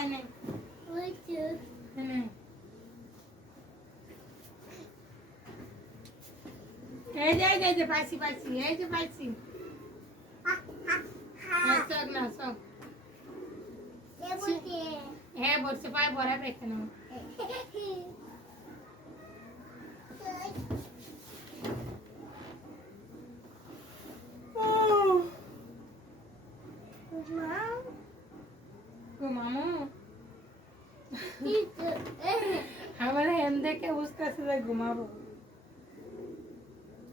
হয় নাই এই যে পাইছি এই যে পাইছি সব না সব হ্যাঁ বলছে পায়ে ভরা রেখে নাও ঘুমামো আমার হেম দেখে বুঝতেছে যে ঘুমাবো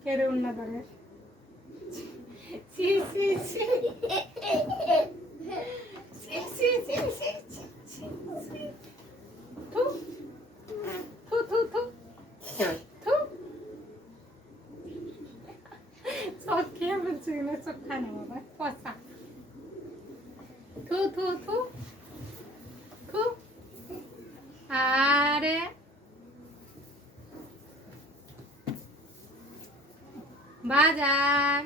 কেড়ে উন্না করে সি সি সি সি সি সি সি সি থু থু থু থু থু সব খেয়ে বলছি না সব খানা বাবা পচা থু থু থু থু আরে বাজান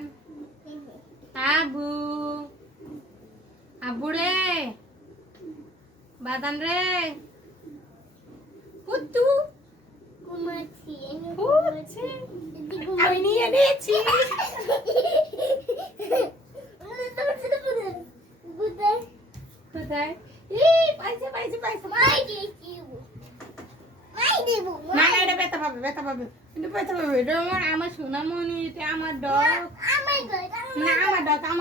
আবু আবু রে বাদান রে পুতু ঘুমাচ্ছি আমি নিয়ে নিয়েছি কোথায় এই পাইছে পাইছে পাইছে না না এটা ব্যথা পাবে কিন্তু ব্যথা পাবে এটা আমার সোনামণি এটা আমার ডগ না আমার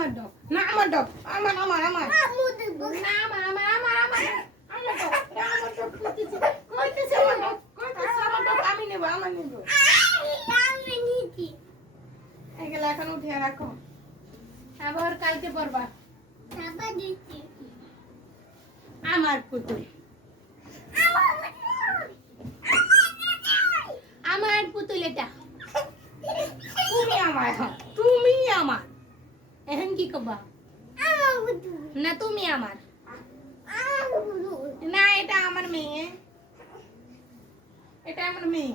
ডগ না আমার ডগ আমার না আমার আমার ডগ কইতেছে আমার ডগ আমি নেব এগুলো এখন উঠিয়ে রাখো আবার কালকে পড়বা আমার পুতুল আমার পুতুল এটা তুমি আমার এখন কি কবা না তুমি আমার না এটা আমার মেয়ে এটা আমার মেয়ে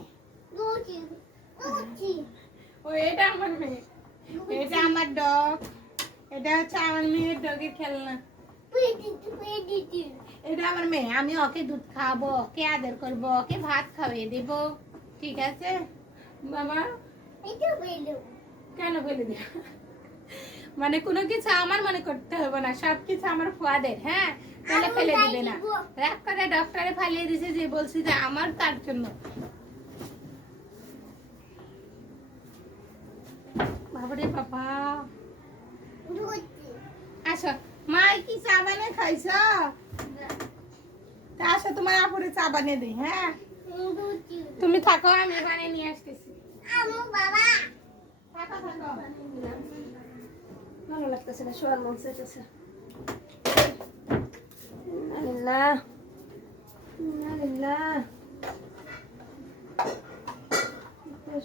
ও এটা আমার মেয়ে এটা আমার ডগ এটা হচ্ছে আমার মেয়ের ডগের খেলনা এটা আমার মেয়ে আমি ওকে দুধ খাওয়াবো ওকে আদর করবো ওকে ভাত খাওয়িয়ে দেব ঠিক আছে বাবা কেন বলে দিও মানে কোনো কিছু আমার মনে করতে হবে না সবকিছু আমার ফুয়াদের হ্যাঁ তাহলে ফেলে দিবে না রাগ করে ডক্টরে ফালিয়ে দিছে যে বলছি যে আমার তার জন্য বাবারে বাবা আসো মা কি চা বানিয়ে খাইছ আসো তোমার আপুরে চা বানিয়ে দিই হ্যাঁ তুমি থাকো আমি বানিয়ে নিয়ে আসতেছি ভালো লাগতেছে না শোয়ার মন চাইতেছে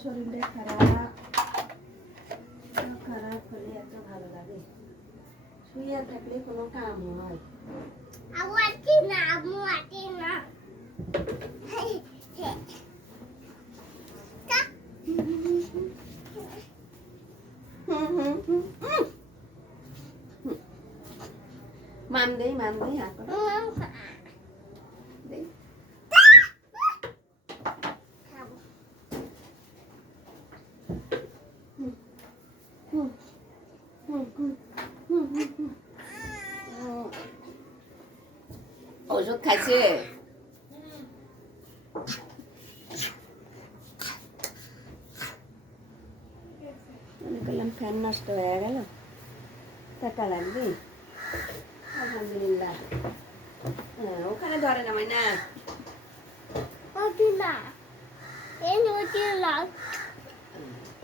শরীরটা খারাপ হলে এত ভালো লাগে শুয়ে থাকলে কোনো কাম হয় মান দেই হাত দেই ওষুধ খাইছে ফ্যান নষ্ট হয়ে গেল টাকা লাগবে আলহামদুলিল্লাহ ওখানে ধরে নামাই না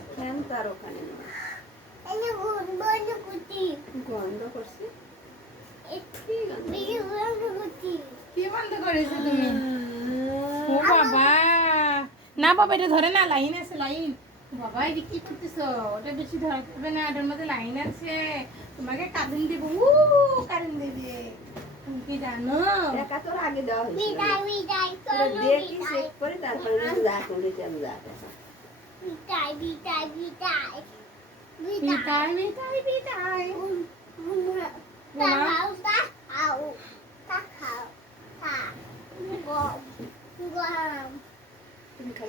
ফ্যান তো আর ওখানে গন্ধ করছে কি বন্ধ করেছো তুমি ও বাবা না বাবা এটা ধরে না লাইন আছে লাইন বাবা এটা কি করতেছো ওটা বেশি ধরতে হবে না ওটার মধ্যে লাইন আছে তোমাকে কারেন্ট দেব কারেন্ট দেবে তুমি কি জানো টাকা তোর আগে দেওয়া হয়েছে দেখি চেক করে তারপরে যা করে যা তুমি খাবে